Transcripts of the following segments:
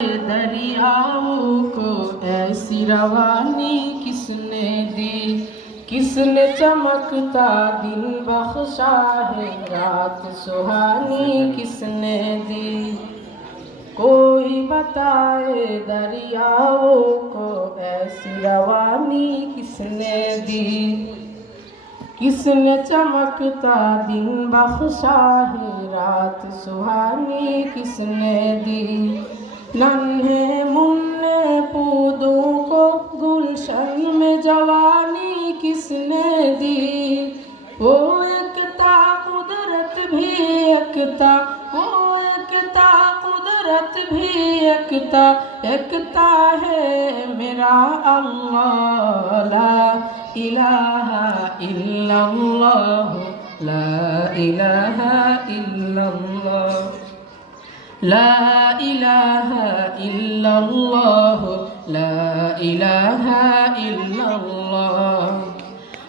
دریاؤں کو ایسی روانی کس نے دی کس نے چمکتا دن بخشا ہے رات سہانی کس نے دی کوئی بتائے دریاؤں کو ایسی روانی کس نے دی کس نے چمکتا دن بخشا ہے رات سہانی کس نے دی ننھے منہ پودوں کو گلشن میں جوانی کس نے دی وہ ایکتا قدرت بھی ایکتا وہ ایکتا قدرت بھی ایکتا ایکتا ہے میرا اللہ لا الہ الا اللہ لا الہ الا اللہ لا إله إلا الله. لا إله إلا الله.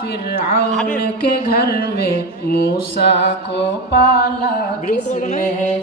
فرعون کے گھر میں موسیٰ کو پالا کس نے؟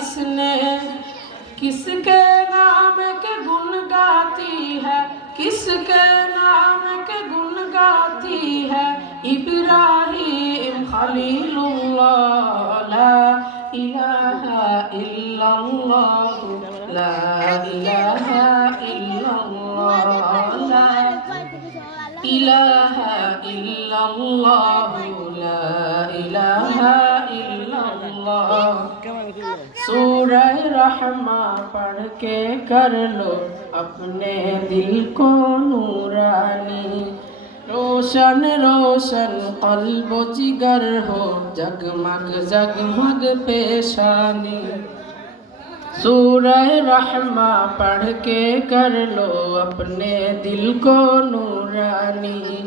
کس نے کس کے نام کے گن گاتی ہے کس کے نام کے گن گاتی ہے ابراہیم خلیل اللہ لا الہ الا اللہ لا الہ الا اللہ لا الہ الا اللہ لا الہ الا سورہ رحمہ پڑھ کے کر لو اپنے دل کو نورانی۔ روشن روشن قلب و جگر ہو جگمگ جگمگ پیشانی۔ سورہ رحمہ پڑھ کے کر لو اپنے دل کو نورانی۔